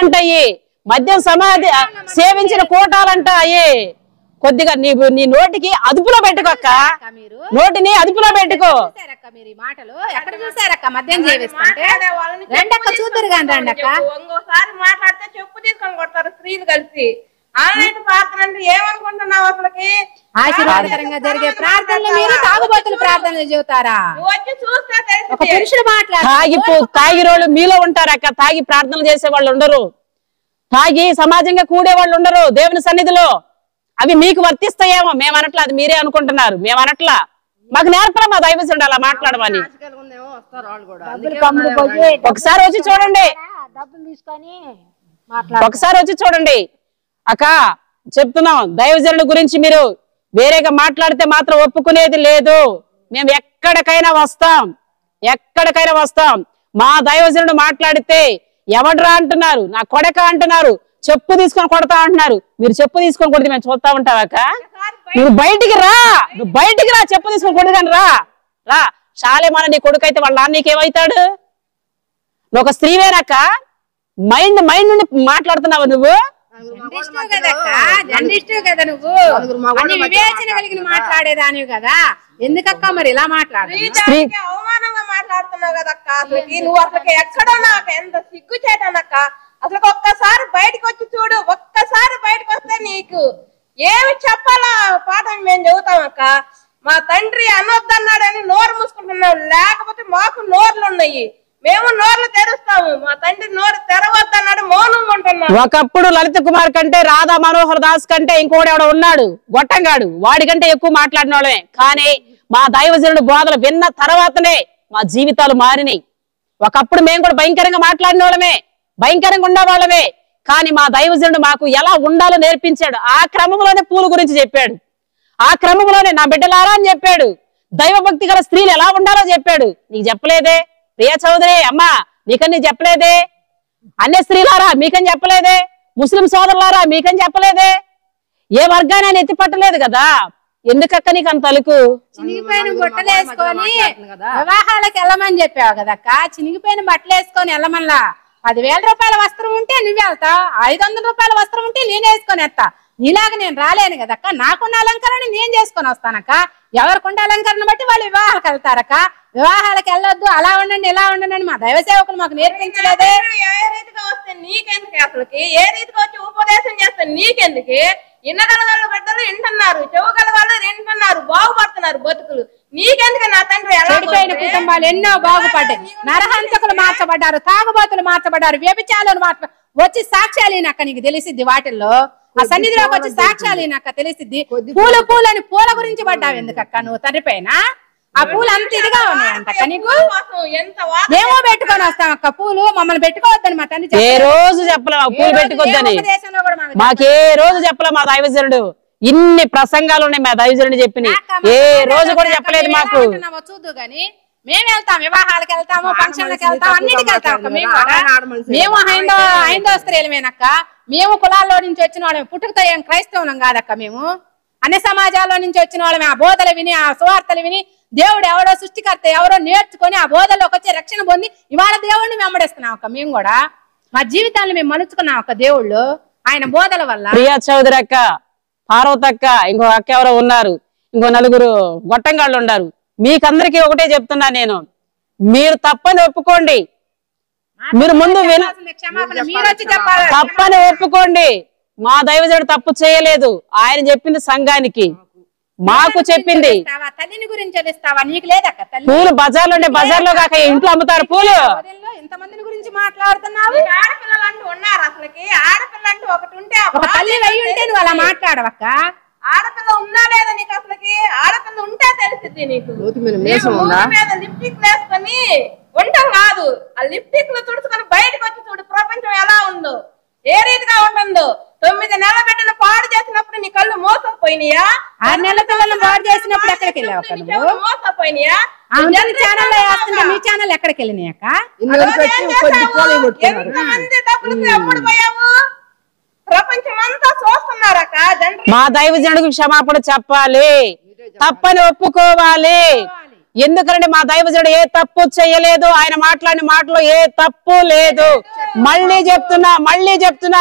అంటాయి, మద్యం సమాధి సేవించిన కూటాలంట అయ్యి. కొద్దిగా నీ నోటికి అదుపులో పెట్టుకోక్క, నోటిని అదుపులో పెట్టుకో. మాటలు ఎక్కడ చూసారక్క మద్యం సేవిస్తుంటే? రెండక్క చూద్దరు కానీ రండక్క. ఇంకోసారి మాట్లాడితే చెప్పు తీసుకొని కొడతారు స్త్రీలు కలిసి. ఆన్లైన్ ప్రార్థన అంటే ఏమనుకుంటున్నావు అసలుకి? ఆశీర్వాదకరంగా జరిగే ప్రార్థనలు మీరు తాగుబోతులు ప్రార్థనలు చెబుతారా? వచ్చి చూస్తే ఒక పురుషుడు తాగిరోళ్ళు మీలో ఉంటారక్క. తాగి ప్రార్థనలు చేసే వాళ్ళు ఉండరు, తాగి సమాజంగా కూడే వాళ్ళు ఉండరు దేవుని సన్నిధిలో. అవి మీకు వర్తిస్తాయేమో, మేము అనట్లా, అది మీరే అనుకుంటున్నారు. మేము అనట్లా, మాకు నేర్పరా మా దైవజనుడు అలా మాట్లాడమని. ఒకసారి వచ్చి చూడండి, ఒకసారి వచ్చి చూడండి అక్క. చెప్తున్నాం, దైవజనుడి గురించి మీరు వేరేగా మాట్లాడితే మాత్రం ఒప్పుకునేది లేదు. మేము ఎక్కడికైనా వస్తాం, ఎక్కడికైనా వస్తాం. మా దైవజనుడు మాట్లాడితే ఎవడ్రా అంటున్నారు, నా కొడక అంటున్నారు, చెప్పు తీసుకొని కొడతా అంటున్నారు. మీరు చెప్పు తీసుకొని కొడితే మేము చూస్తా ఉంటావాక? నువ్వు బయటికి రా, నువ్వు బయటికి రా, చెప్పు తీసుకొని కొడుగాని రా రా. శాలేమాన నీ కొడుకు అయితే వాళ్ళ నాన్న నీకేమవుతాడు? నువ్వు ఒక స్త్రీవేనక్క, మైండ్ నుండి మాట్లాడుతున్నావు నువ్వు. కదా నువ్వు వివేచన కలిగిన మాట్లాడేదానివి కదా, ఎందుకక్క మరి ఇలా అవమానంగా మాట్లాడుతున్నావు కదక్క. అసలుకి నువ్వు అసలు ఎక్కడో నాకు ఎంత సిగ్గు చేయటానక్క. అసలు ఒక్కసారి బయటకు వచ్చి చూడు, ఒక్కసారి బయటకు వస్తే నీకు ఏమి చెప్పాలా పాఠం మేము చెబుతామక్క. మా తండ్రి అనొద్దన్నాడని నోరు మూసుకుంటున్నావు, లేకపోతే మాకు నోర్లు ఉన్నాయి, మేము నోర్లు తెరుస్తాము. మా తండ్రి నోరు తెరవద్దన్నాడు, మౌనంగా ఉంటున్నాడు. ఒకప్పుడు లలిత కుమార్ కంటే రాధా మనోహర్ దాస్ కంటే ఇంకోటి ఎవడో ఉన్నాడు గొట్టంగాడు, వాడికంటే ఎక్కువ మాట్లాడిన వాళ్ళమే. కానీ మా దైవజనుడు బోధలు విన్న తర్వాతనే మా జీవితాలు మారినాయి. ఒకప్పుడు మేము కూడా భయంకరంగా మాట్లాడిన వాళ్ళమే, భయంకరంగా ఉండేవాళ్ళమే. కానీ మా దైవజనుడు మాకు ఎలా ఉండాలో నేర్పించాడు. ఆ క్రమంలోనే పూల గురించి చెప్పాడు, ఆ క్రమంలోనే నా బిడ్డలారా అని చెప్పాడు. దైవభక్తి గల స్త్రీలు ఎలా ఉండాలో చెప్పాడు. నీకు చెప్పలేదే ప్రియా చౌదరి అమ్మా, నీకని చెప్పలేదే? అన్య స్త్రీలారా మీకని చెప్పలేదే? ముస్లిం సోదరులారా మీకని చెప్పలేదే? ఏ వర్గాన్ని ఆయన ఎత్తి పట్టలేదు కదా. ఎందుకక్క నీకు అంత తలుకు? చినిగిపోయిన బట్టలు వేసుకొని వివాహాలకు వెళ్ళమని చెప్పావు కదక్క. చినిగిపోయిన బట్టలు వేసుకొని వెళ్ళమల్లా 10,000 రూపాయల వస్త్రం ఉంటే నువ్వు వెళ్తావు, 500 రూపాయల వస్త్రం ఉంటే నేను వేసుకొని వస్తా. నీలాగా నేను రాలేను కదక్క. నాకున్న అలంకరణ నేను చేసుకొని వస్తానక్క. ఎవరికుండే అలంకరణ బట్టి వాళ్ళు వివాహాలకు వెళ్తారక్క. వివాహాలకు వెళ్ళొద్దు, అలా ఉండండి ఇలా ఉండండి మా దైవ సేవకులు మాకు నేర్పించలేదే. ఏ రీతిగా వస్తే నీకెందుకు? అసలుకి ఏ రీతిగా వచ్చి ఉపదేశం చేస్తే నీకెందుకు? ఇన్నగల వాళ్ళు బిడ్డలు వింటున్నారు, చెవుగల వాళ్ళు వింటున్నారు, బాగుపడుతున్నారు బతుకులు. నీకెందుకు? నా తండ్రి చెడిపోయిన కుటుంబాలు ఎన్నో బాగుపడ్డాయి. నరహంతకులు మార్చబడ్డారు, తాగుబోతులు మార్చబడ్డారు, వ్యభిచారులు వచ్చి సాక్ష్యాలు ఈనక్క. నీకు తెలిసిద్ది వాటిల్లో, ఆ సన్నిధిలోకి వచ్చి సాక్ష్యాలు ఈనక్క తెలిసిద్ది. పూలని పూల గురించి పడ్డావు ఎందుకక్క నువ్వు తండ్రి పైన? ఆ పూలు అంత ఇదిగా ఉన్నాయంటక్క నీకు. మేము పెట్టుకొని వస్తాం అక్క పూలు, మమ్మల్ని పెట్టుకోవద్దని మా తండ్రి ఏ రోజు చెప్పలే పూలు పెట్టుకోవద్దని. మాకే రోజు చెప్పలే మా దైవజనుడు. ఇన్ని ప్రసంగాలు ఉన్నాయి మా దైవజనుడు చెప్పిన, ఏ రోజు కూడా చెప్పలేదు మాకు. చూద్దు గాని మేము వెళ్తాం, వివాహాలకు వెళ్తాము, ఫంక్షన్లకు వెళ్తాం, అన్నిటికి వెళ్తాం. మేము హైందవ స్త్రీలమేనక్క. మేము కులాల్లో నుంచి వచ్చిన వాళ్ళమే, పుట్టుకతో ఏం క్రైస్తవులం కాదక్క. మేము అన్ని సమాజాల్లో నుంచి వచ్చిన వాళ్ళమే. ఆ బోధలు విని, ఆ సువార్తలు విని, దేవుడు ఎవడో సృష్టికర్త ఎవరో నేర్చుకొని ఆ బోధల్లోకి వచ్చి రక్షణ పొంది ఇవాళ దేవుడిని వెంబడిస్తున్నాం అక్క. మేము కూడా మా జీవితాన్ని మేము మలుచుకున్నాం అక్క దేవుళ్ళు ఆయన బోధల వల్ల. ప్రియా చౌదరి అక్క, పార్వతక్క, ఇంకో అక్క ఎవరో ఉన్నారు, ఇంకో 4 గొట్టంగాళ్ళు ఉన్నారు. మీకందరికీ ఒకటే చెప్తున్నా నేను, మీరు తప్పని ఒప్పుకోండి. మీరు ముందు తప్పని ఒప్పుకోండి. మా దైవజనుడు తప్పు చేయలేదు, ఆయన చెప్పింది సంఘానికి, మాకు చెప్పింది. తల్లిని గురించి నీకు లేదక్క. పూలు బజార్లో ఉండే, బజార్లో కాక ఇంట్లో అమ్ముతారు పూలు. ఇంతమందిని గురించి మాట్లాడుతున్నావు. ఆడపిల్లలు అంటూ ఉన్నారు అసలుకి. ఆడపిల్ల అంటూ ఒకటి ఉంటే ఒక తల్లి అయి ఉంటే నువ్వు అలా మాట్లాడవక్క. ఆడపిల్ల ఉందా లేదా నీకు? అసలుకి ఆడపిల్ల ఉంటే తెలిసింది నీకు. మీద లిప్టిక్ వేసుకొని ఉంటాం కాదు, ఆ లిప్టిక్ లు తుడుచుకొని బయటకు వచ్చి చూడు ప్రపంచం ఎలా ఉందో, ఏ రీతిగా ఉంటుందో. 9 నెలల బిడ్డను పాడు చేసినప్పుడు నీ కళ్ళు మోసపోయినాయా? 6 నెలల పిల్లలు పాడు చేసినప్పుడు ఎక్కడికి వెళ్ళావు? మోసపోయినాయా? మీ ఛానల్ ఎక్కడికి వెళ్ళినాయి అక్క? ఎంతమంది డబ్బులు ఎప్పుడు పోయావు? ప్రపంచం అంతా చూస్తున్నారక్క. మా దైవజనుడికి క్షమాపణ చెప్పాలి, తప్పని ఒప్పుకోవాలి. ఎందుకంటే మా దైవజనుడు ఏ తప్పు చేయలేదు, ఆయన మాట్లాడిన మాటలో ఏ తప్పు లేదు. మళ్ళీ చెప్తున్నా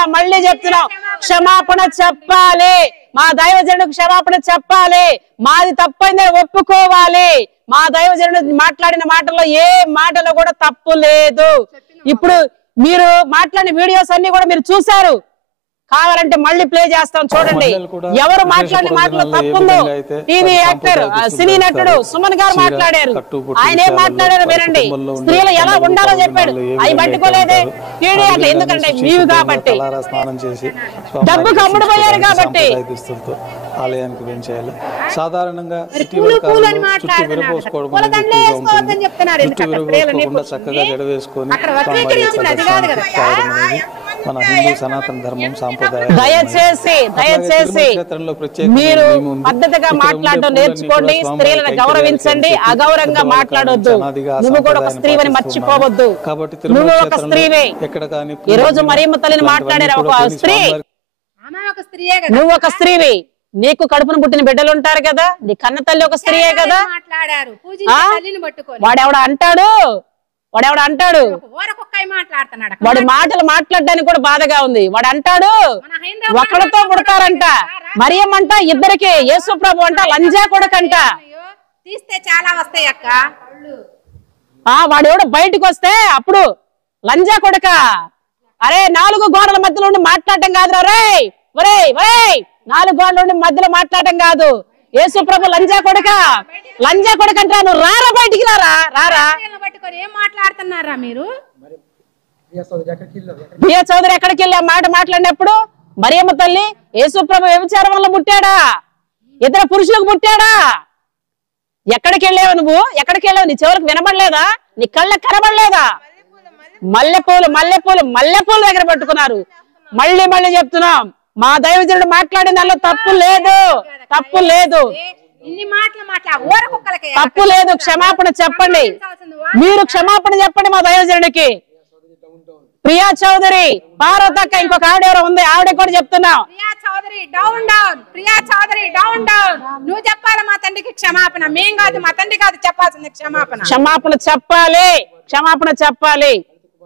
క్షమాపణ చెప్పాలి. మా దైవజనుడికి క్షమాపణ చెప్పాలి. మాది తప్పైందని ఒప్పుకోవాలి. మా దైవజనుడు మాట్లాడిన మాటల్లో ఏ మాటలో కూడా తప్పు లేదు. ఇప్పుడు మీరు మాట్లాడిన వీడియోస్ అన్ని కూడా మీరు చూసారు. కావాలంటే మళ్ళీ ప్లే చేస్తాం, చూడండి. ఎవరు మాట్లాడిన మాటలో తప్పుందో టీవీ యాక్టర్, సినీ నటుడు సుమన్ గారు మాట్లాడారు. ఆయన ఏం మాట్లాడారో వినండి. స్త్రీలు ఎలా ఉండాలో చెప్పాడు, అవి పట్టుకోలేదే టీడీ అట్లా. ఎందుకంటే నీవు కాబట్టి డబ్బుకు అమ్ముడుపోయారు కాబట్టి ఆలయానికి వెంచేయాలి. సాధారణంగా చక్కగా జడ వేసుకొని మన హిందూ సనాతన ధర్మం సాంప్రదాయం. దయచేసి మీరు పద్ధతిగా మాట్లాడడం నేర్చుకోండి. స్త్రీలను గౌరవించండి, అగౌరవంగా మాట్లాడొద్దు. నువ్వు కూడా ఒక స్త్రీని మర్చిపోవద్దు. నువ్వు ఒక స్త్రీవే. ఈ రోజు మరియమ్మ తల్లిని మాట్లాడారు ఒక స్త్రీ. నువ్వు ఒక స్త్రీవి. నీకు కడుపును పుట్టిన బిడ్డలు ఉంటారు కదా, నీ కన్న తల్లి ఒక స్త్రీయే కదా. వాడెవడ అంటాడు వాడి మాటలు మాట్లాడడానికి కూడా బాధగా ఉంది. వాడు అంటాడు ఒకళ్ళతో పుడతారంట, మరియమ్మ అంట ఇద్దరికి, యేసు ప్రభు అంట లంజా కొడుకంట. తీస్తే చాలా వస్తాయి అక్క. వాడు ఎవడో బయటకు వస్తే అప్పుడు లంజా కొడుక. అరే 4 గోడల మధ్యలో ఉండి మాట్లాడటం కాదురా రే. ఒరే 4 గోడల ఉండి మధ్యలో మాట్లాడటం కాదు. యేసు ప్రభు లంజా కొడుక అంటా. నువ్వు రారా బయటికి, రారా. ఏం మాట్లాడుతున్నారా మీరు? బియ్య చౌదరి ఎక్కడికి వెళ్ళి ఆ మాట మాట్లాడినప్పుడు మరియమ్మ తల్లి యేసు ప్రభు వ్యభిచారం వల్ల పుట్టాడా, ఇద్దరు పురుషులకు పుట్టాడా? ఎక్కడికి వెళ్ళావు నువ్వు? నీ చెవులకు వినబడలేదా? నీ కళ్ళకు కనబడలేదా? మల్లెపూలు దగ్గర పట్టుకున్నారు. మళ్ళీ చెప్తున్నాం, మా దైవజనుడు మాట్లాడిన దానిలో తప్పు లేదు. తప్పు లేదు. క్షమాపణ చెప్పండి. మీరు క్షమాపణ చెప్పండి మా దైవజనుడికి. ప్రియా చౌదరి, పార్వతక్క, ఇంకొక ఆవిడ ఎవరో ఉంది, ఆవిడ కూడా చెప్తున్నాం. ప్రియా చౌదరి డౌన్. నువ్వు చెప్పాలి మా తండ్రికి క్షమాపణ. మేం కాదు, మా తండ్రి కాదు చెప్పాల్సింది క్షమాపణ చెప్పాలి.